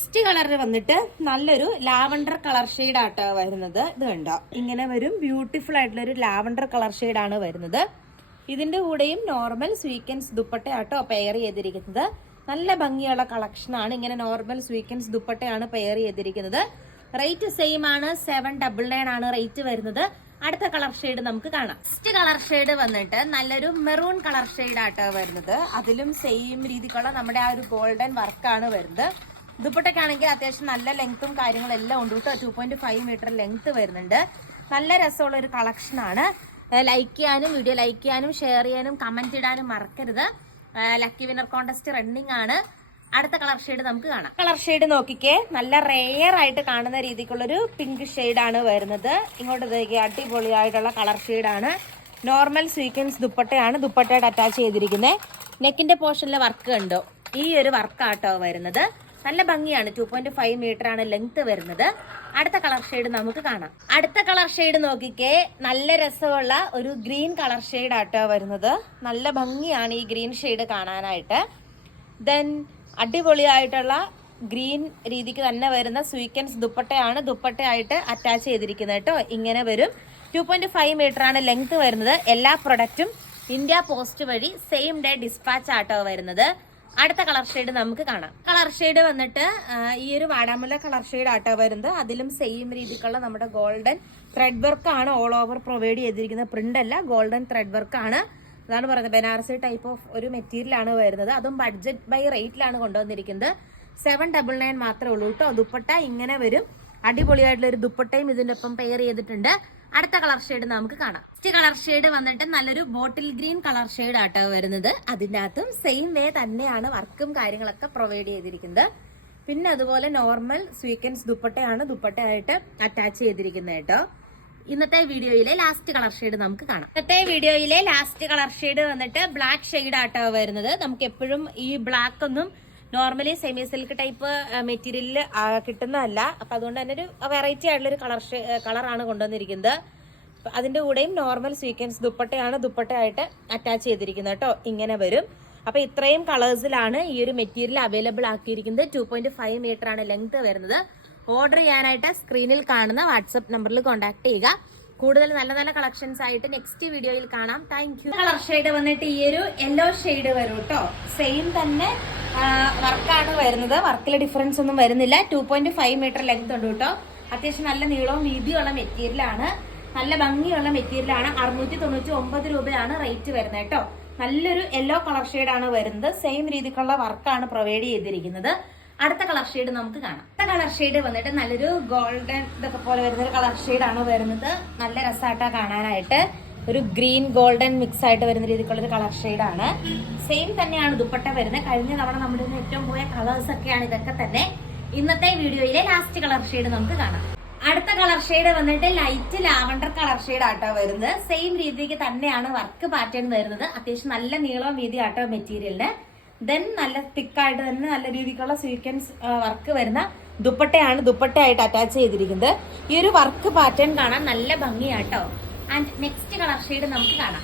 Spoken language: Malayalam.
നെക്സ്റ്റ് കളർ വന്നിട്ട് നല്ലൊരു ലാവണ്ടർ കളർ ഷെയ്ഡ് ആട്ടോ വരുന്നത്. ഇത് കണ്ടോ, ഇങ്ങനെ വരും. ബ്യൂട്ടിഫുൾ ആയിട്ടുള്ള ഒരു ലാവണ്ടർ കളർ ഷെയ്ഡ് ആണ് വരുന്നത്. ഇതിന്റെ കൂടെയും നോർമൽ സ്വീക്കൻസ് ദുപ്പട്ടയാട്ടോ പെയർ ചെയ്തിരിക്കുന്നത്. നല്ല ഭംഗിയുള്ള കളക്ഷൻ ആണ്. ഇങ്ങനെ നോർമൽ സ്വീക്കൻസ് ദുപ്പട്ടയാണ് പെയർ ചെയ്തിരിക്കുന്നത്. റേറ്റ് സെയിം ആണ്, 799 ആണ് റേറ്റ് വരുന്നത്. അടുത്ത കളർ ഷെയ്ഡ് നമുക്ക് കാണാം. നെക്സ്റ്റ് കളർ ഷെയ്ഡ് വന്നിട്ട് നല്ലൊരു മെറൂൺ കളർ ഷെയ്ഡ് ആട്ടോ വരുന്നത്. അതിലും സെയിം രീതിക്കുള്ള നമ്മുടെ ആ ഒരു ഗോൾഡൻ വർക്കാണ് വരുന്നത്. ദുപ്പട്ടയ്ക്കാണെങ്കിൽ അത്യാവശ്യം നല്ല ലെങ്ത്തും കാര്യങ്ങളെല്ലാം ഉണ്ട് കേട്ടോ. 2.5 മീറ്റർ ലെങ്ത് വരുന്നുണ്ട്. നല്ല രസമുള്ള ഒരു കളക്ഷൻ ആണ്. ലൈക്ക് ചെയ്യാനും വീഡിയോ ലൈക്ക് ചെയ്യാനും ഷെയർ ചെയ്യാനും കമന്റ് ഇടാനും മറക്കരുത്. ലക്കി വിന്നർ കോntest റണ്ണിങ് ആണ്. അടുത്ത കളർ ഷെയ്ഡ് നമുക്ക് കാണാം. കളർ ഷെയ്ഡ് നോക്കിക്കേ, നല്ല റെയർ ആയിട്ട് കാണുന്ന രീതിക്കുള്ളൊരു പിങ്ക് ഷെയ്ഡ് ആണ് വരുന്നത്. ഇങ്ങോട്ട് അടിപൊളിയായിട്ടുള്ള കളർ ഷെയ്ഡാണ്. നോർമൽ സ്വീക്കൻസ് ദുപ്പട്ടയാണ് ദുപ്പട്ടയുടെ അറ്റാച്ച് ചെയ്തിരിക്കുന്നത്. നെക്കിന്റെ പോർഷനിലെ വർക്ക് കണ്ടോ, ഈ ഒരു വർക്കാട്ടോ വരുന്നത്. നല്ല ഭംഗിയാണ്. 2.5 മീറ്റർ ആണ് ലെങ്ത് വരുന്നത്. അടുത്ത കളർ ഷെയ്ഡ് നമുക്ക് കാണാം. അടുത്ത കളർ ഷെയ്ഡ് നോക്കിക്കേ, നല്ല രസമുള്ള ഒരു ഗ്രീൻ കളർ ഷെയ്ഡ് ആട്ടോ വരുന്നത്. നല്ല ഭംഗിയാണ് ഈ ഗ്രീൻ ഷെയ്ഡ് കാണാനായിട്ട്. ദെൻ അടിപൊളിയായിട്ടുള്ള ഗ്രീൻ രീതിക്ക് തന്നെ വരുന്ന സ്വീക്കൻസ് ദുപ്പട്ടയാണ് ദുപ്പട്ടയായിട്ട് അറ്റാച്ച് ചെയ്തിരിക്കുന്നത് കേട്ടോ. ഇങ്ങനെ വരും. 2.5 മീറ്റർ ആണ് ലെങ്ത് വരുന്നത്. എല്ലാ പ്രൊഡക്റ്റും ഇന്ത്യ പോസ്റ്റ് വഴി സെയിം ഡേ ഡിസ്പാച്ച് ആട്ടോ വരുന്നത്. അടുത്ത കളർ ഷെയ്ഡ് നമുക്ക് കാണാം. കളർ ഷെയ്ഡ് വന്നിട്ട് ഈ ഒരു വാടാമുല്ല കളർ ഷെയ്ഡ് ആട്ടോ വരുന്നത്. അതിലും സെയിം രീതിക്കുള്ള നമ്മുടെ ഗോൾഡൻ ത്രെഡ് വർക്ക് ആണ് ഓൾ ഓവർ പ്രൊവൈഡ് ചെയ്തിരിക്കുന്നത്. പ്രിന്റ് അല്ല, ഗോൾഡൻ ത്രെഡ് വർക്ക് ആണ്. അതാണ് പറയുന്നത്. ബനാറസി ടൈപ്പ് ഓഫ് ഒരു മെറ്റീരിയൽ ആണ് വരുന്നത്. അതും ബഡ്ജറ്റ് ബൈ റേറ്റിലാണ് കൊണ്ടുവന്നിരിക്കുന്നത്. 799 മാത്രമേ ഉള്ളൂ കേട്ടോ. ദുപ്പട്ട ഇങ്ങനെ വരും. അടിപൊളിയായിട്ടുള്ള ഒരു ദുപ്പട്ടയും ഇതിന്റെ ഒപ്പം പെയർ ചെയ്തിട്ടുണ്ട്. അടുത്ത കളർ ഷെയ്ഡ് നമുക്ക് കാണാം. നെക്സ്റ്റ് കളർ ഷെയ്ഡ് വന്നിട്ട് നല്ലൊരു ബോട്ടിൽ ഗ്രീൻ കളർ ഷെയ്ഡ് ആട്ടോ വരുന്നത്. അതിൻ്റെ അകത്തും സെയിം വേ തന്നെയാണ് വർക്കും കാര്യങ്ങളൊക്കെ പ്രൊവൈഡ് ചെയ്തിരിക്കുന്നത്. പിന്നെ അതുപോലെ നോർമൽ സ്വീക്കൻസ് ദുപ്പട്ടയാണ് ദുപ്പട്ടയായിട്ട് അറ്റാച്ച് ചെയ്തിരിക്കുന്നത് കേട്ടോ. ഇന്നത്തെ വീഡിയോയിലെ ലാസ്റ്റ് കളർ ഷെയ്ഡ് നമുക്ക് കാണാം. ഇന്നത്തെ വീഡിയോയിലെ ലാസ്റ്റ് കളർ ഷെയ്ഡ് വന്നിട്ട് ബ്ലാക്ക് ഷെയ്ഡ് ആട്ടോ വരുന്നത്. നമുക്ക് എപ്പോഴും ഈ ബ്ലാക്ക് ഒന്നും നോർമലി സെമി സിൽക്ക് ടൈപ്പ് മെറ്റീരിയലിൽ കിട്ടുന്നതല്ല. അപ്പൊ അതുകൊണ്ട് തന്നെ ഒരു വെറൈറ്റി ആയിട്ടുള്ള ഒരു കളറാണ് കൊണ്ടുവന്നിരിക്കുന്നത്. അതിന്റെ കൂടെയും നോർമൽ സ്വീക്കൻസ് ദുപ്പട്ടയാണ് ദുപ്പട്ടയായിട്ട് അറ്റാച്ച് ചെയ്തിരിക്കുന്നത് കേട്ടോ. ഇങ്ങനെ വരും. അപ്പൊ ഇത്രയും കളേഴ്സിലാണ് ഈ ഒരു മെറ്റീരിയൽ അവൈലബിൾ ആക്കിയിരിക്കുന്നത്. 2.5 മീറ്റർ ആണ് ലെങ്ത് വരുന്നത്. ഓർഡർ ചെയ്യാനായിട്ട് സ്ക്രീനിൽ കാണുന്ന വാട്സ്ആപ്പ് നമ്പറിൽ കോൺടാക്ട് ചെയ്യുക. കൂടുതൽ നല്ല നല്ല കളക്ഷൻസ് ആയിട്ട് നെക്സ്റ്റ് വീഡിയോയിൽ കാണാം. Thank you. കളർ ഷെയ്ഡ് വന്നിട്ട് ഈ ഒരു യെല്ലോ ഷെയ്ഡ് വരും കേട്ടോ. സെയിം തന്നെ വർക്കാണ് വരുന്നത്. വർക്കിൽ ഡിഫറൻസ് ഒന്നും വരുന്നില്ല. 2.5 മീറ്റർ ലെങ്ത് ഉണ്ട് കേട്ടോ. അത്യാവശ്യം നല്ല നീളവും വീതിയുള്ള മെറ്റീരിയലാണ്. നല്ല ഭംഗിയുള്ള മെറ്റീരിയലാണ്. 699 രൂപയാണ് റേറ്റ് വരുന്നത് കേട്ടോ. നല്ലൊരു യെല്ലോ കളർ ഷെയ്ഡാണ് വരുന്നത്. സെയിം രീതിക്കുള്ള വർക്കാണ് പ്രൊവൈഡ് ചെയ്തിരിക്കുന്നത്. അടുത്ത കളർ ഷെയ്ഡ് നമുക്ക് കാണാം. അടുത്ത കളർ ഷെയ്ഡ് വന്നിട്ട് നല്ലൊരു ഗോൾഡൻ ഇതൊക്കെ പോലെ വരുന്ന ഒരു കളർ ഷെയ്ഡാണ് വരുന്നത്. നല്ല രസമായിട്ടാ കാണാനായിട്ട്. ഒരു ഗ്രീൻ ഗോൾഡൻ മിക്സ് ആയിട്ട് വരുന്ന രീതിക്കുള്ള ഒരു കളർ ഷെയ്ഡാണ്. സെയിം തന്നെയാണ് ദുപ്പട്ട വരുന്നത്. കഴിഞ്ഞ തവണ നമ്മുടെ ഏറ്റവും പോയ കളേഴ്സ് ഒക്കെയാണ് ഇതൊക്കെ തന്നെ. ഇന്നത്തെ വീഡിയോയിലെ ലാസ്റ്റ് കളർ ഷെയ്ഡ് നമുക്ക് കാണാം. അടുത്ത കളർ ഷെയ്ഡ് വന്നിട്ട് ലൈറ്റ് ലാവണ്ടർ കളർ ഷെയ്ഡ് ആട്ടോ വരുന്നത്. സെയിം രീതിക്ക് തന്നെയാണ് വർക്ക് പാറ്റേൺ വരുന്നത്. അത്യാവശ്യം നല്ല നീളവും വീതി ആട്ടോ മെറ്റീരിയലിന്. ദെൻ നല്ല തിക്കായിട്ട് തന്നെ നല്ല രീതിക്കുള്ള സ്വീക്കൻസ് വർക്ക് വരുന്ന ദുപ്പട്ടയാണ് ദുപ്പട്ടയായിട്ട് അറ്റാച്ച് ചെയ്തിരിക്കുന്നത്. ഈ ഒരു വർക്ക് പാറ്റേൺ കാണാൻ നല്ല ഭംഗിയാട്ടോ. ആൻഡ് നെക്സ്റ്റ് കളർ ഷെയ്ഡ് നമുക്ക് കാണാം.